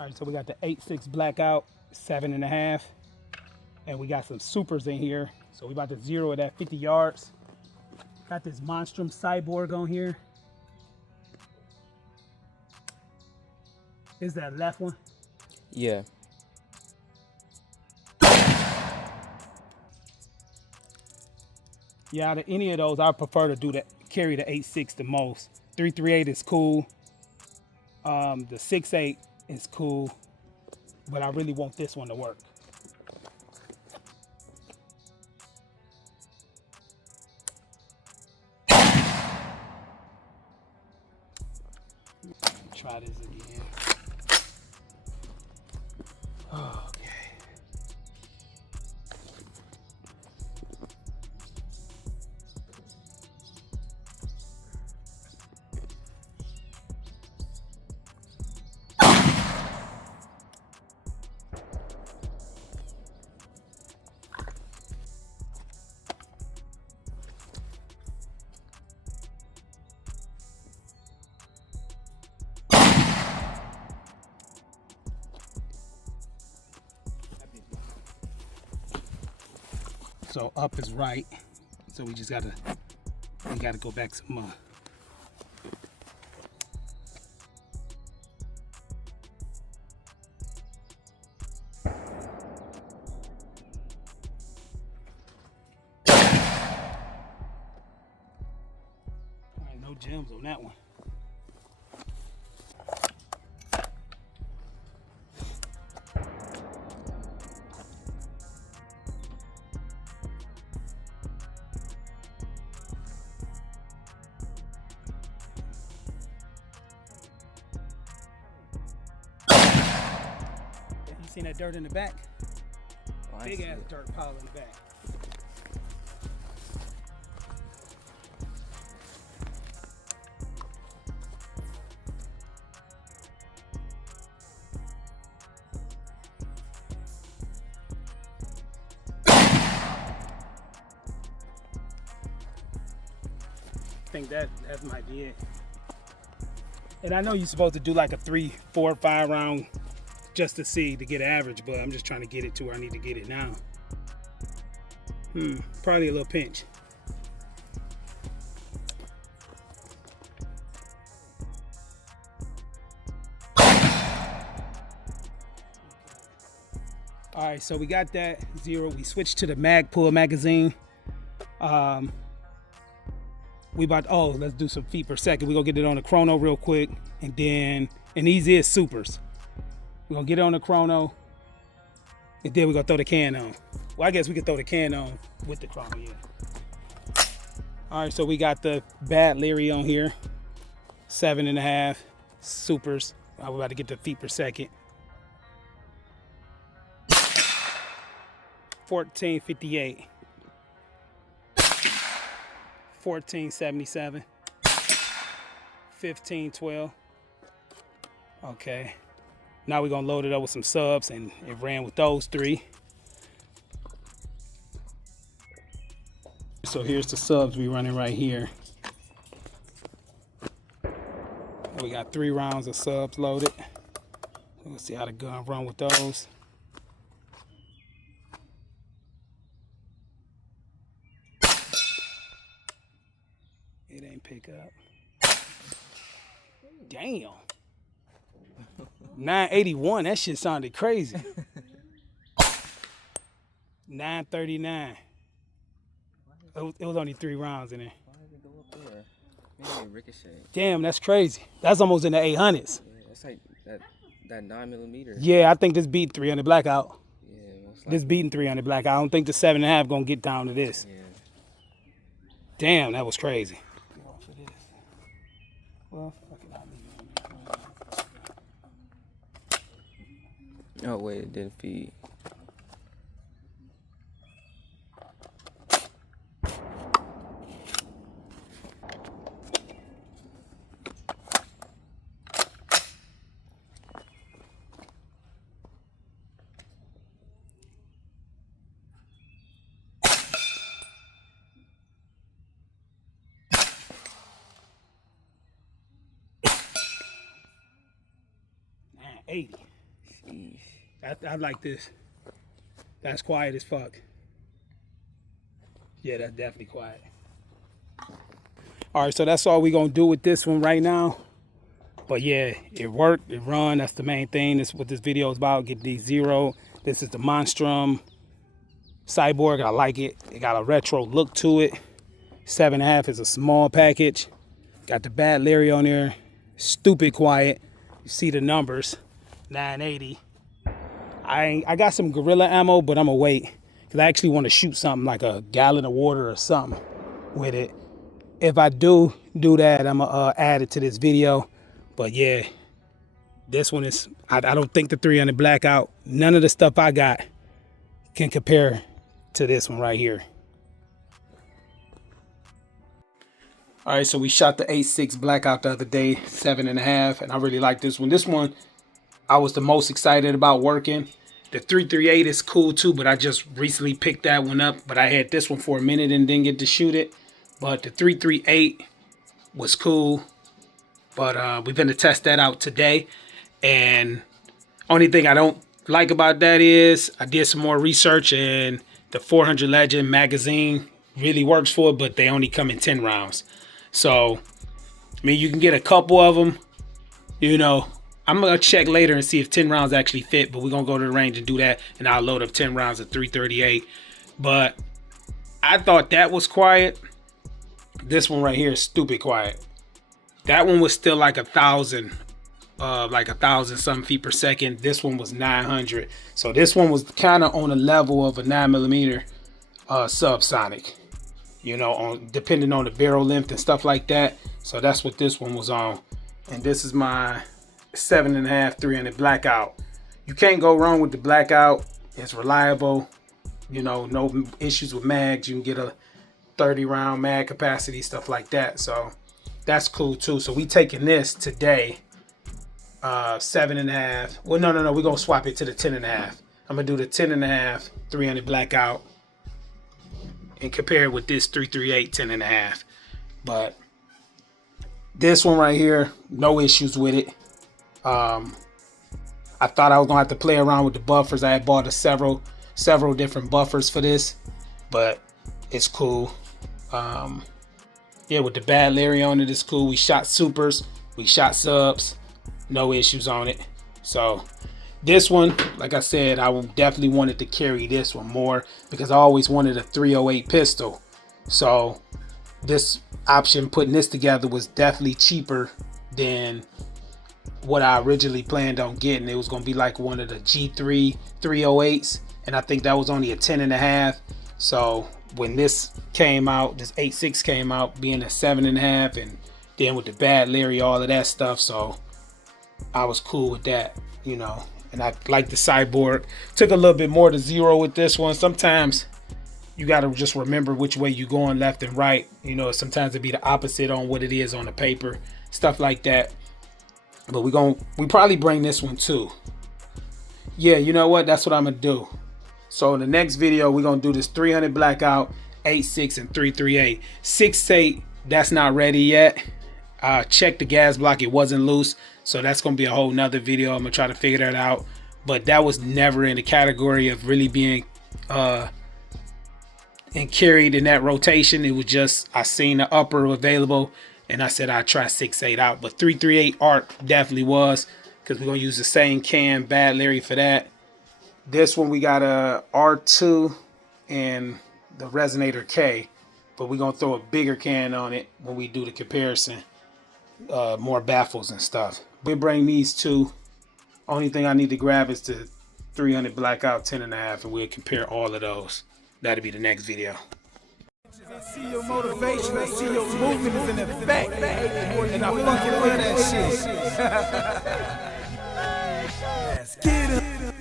All right, so we got the 8.6 Blackout, 7.5. And we got some supers in here. So we about to zero it at 50 yards. Got this Monstrum Cyborg on here. Is that left one? Yeah. Yeah, out of any of those, I prefer to do carry the 8.6 the most. 3.38 is cool. The 6.8 is cool, but I really want this one to work. Try this again. Okay. So up is right. So we just gotta go back some more. All right, no gems on that one. You seen that dirt in the back? Oh, Big ass dirt pile in the back. I think that might be it. And I know you're supposed to do like a 3, 4, 5 round just to see to get average, but I'm just trying to get it to where I need to get it now. Probably a little pinch. All right, so we got that zero. We switched to the Magpul magazine. Let's do some feet per second. We're gonna get it on the chrono real quick, and these is supers. We're gonna get it on the chrono, and then we're gonna throw the can on. Well, I guess we could throw the can on with the chrono, yeah. All right, so we got the Bad Leary on here, 7.5 supers. I'm about to get the feet per second. 1458. 1477. 1512. Okay. Now we're gonna load it up with some subs, and it ran with those 3. So here's the subs we running right here. And we got 3 rounds of subs loaded. Let's see how the gun run with those. It ain't pick up. Damn. 981, that shit sounded crazy. 939. It was only 3 rounds in there. Why did it go up there? Maybe ricochet. Damn, that's crazy. That's almost in the 800s. Yeah, that's like that 9mm. Yeah, I think this beat 300 Blackout. Yeah, most This beating 300 Blackout. I don't think the 7.5 gonna get down to this. Yeah. Damn, that was crazy. Well, fuck it, I'll leave it. Oh wait, it didn't feed. Man, 80. I like this. That's quiet as fuck. Yeah, that's definitely quiet. All right, so that's all we're gonna do with this one right now. But yeah, it worked, it run. That's the main thing. That's what this video is about. Get these zero. This is the Monstrum Cyborg. I like it. It got a retro look to it. 7.5 is a small package. Got the Bad Larry on there. Stupid quiet. You see the numbers. 980. I got some Gorilla ammo, but I'm gonna wait because I actually want to shoot something like a gallon of water or something with it. If I do that, I'm gonna add it to this video. But yeah, this one is, I don't think the 300 Blackout, none of the stuff I got can compare to this one right here. All right, so we shot the 8.6 Blackout the other day, 7.5, and I really like this one. This one, I was the most excited about working. The 338 is cool too, but I just recently picked that one up. But I had this one for a minute and didn't get to shoot it. But the 338 was cool. But we're gonna test that out today. And only thing I don't like about that is I did some more research and the 400 Legend magazine really works for it, but they only come in 10 rounds. So, I mean, you can get a couple of them, you know. I'm gonna check later and see if 10 rounds actually fit, but we're gonna go to the range and do that, and I'll load up 10 rounds of 338. But I thought that was quiet. This one right here is stupid quiet. That one was still like 1,000 something feet per second. This one was 900. So this one was kind of on the level of a 9mm subsonic, you know, depending on the barrel length and stuff like that. So that's what this one was on. And this is my 7.5 300 Blackout. You can't go wrong with the Blackout. It's reliable, you know, no issues with mags. You can get a 30 round mag capacity, stuff like that. So that's cool too. So we taking this today, 7.5. Well, no, we're gonna swap it to the 10.5. I'm gonna do the 10.5 300 Blackout and compare it with this 338 10.5. But this one right here, no issues with it. I thought I was gonna have to play around with the buffers. I had bought several different buffers for this, but it's cool. Yeah, with the Bad Larry on it, it's cool. We shot supers, we shot subs, no issues on it. So this one, like I said, I definitely wanted to carry this one more because I always wanted a 308 pistol. So this option, putting this together, was definitely cheaper than what I originally planned on getting. It was going to be like one of the G3 308s, and I think that was only a 10.5. So when this came out, this 8.6 came out, being a 7.5, and then with the Bad Larry, all of that stuff, so I was cool with that, you know. And I like the Cyborg. Took a little bit more to zero with this one. Sometimes you got to just remember which way you going, left and right. You know, sometimes it'd be the opposite on what it is on the paper, stuff like that. But we probably bring this one too. Yeah, you know what? That's what I'm gonna do. So in the next video, we're gonna do this 300 Blackout, 8.6 and 338. 6.8, that's not ready yet. Check the gas block, it wasn't loose. So that's gonna be a whole nother video. I'm gonna try to figure that out. But that was never in the category of really being and carried in that rotation. It was just, I seen the upper available and I said I'd try 6.8 out. But 338 ARC definitely was, because we're gonna use the same can, Bad Larry, for that. This one we got a R2 and the Resonator K, but we're gonna throw a bigger can on it when we do the comparison. More baffles and stuff. We bring these two. Only thing I need to grab is the 300 Blackout 10.5, and we'll compare all of those. That'll be the next video. I see your motivation, I see your movement is in effect, and I fucking love that shit. Let's get it.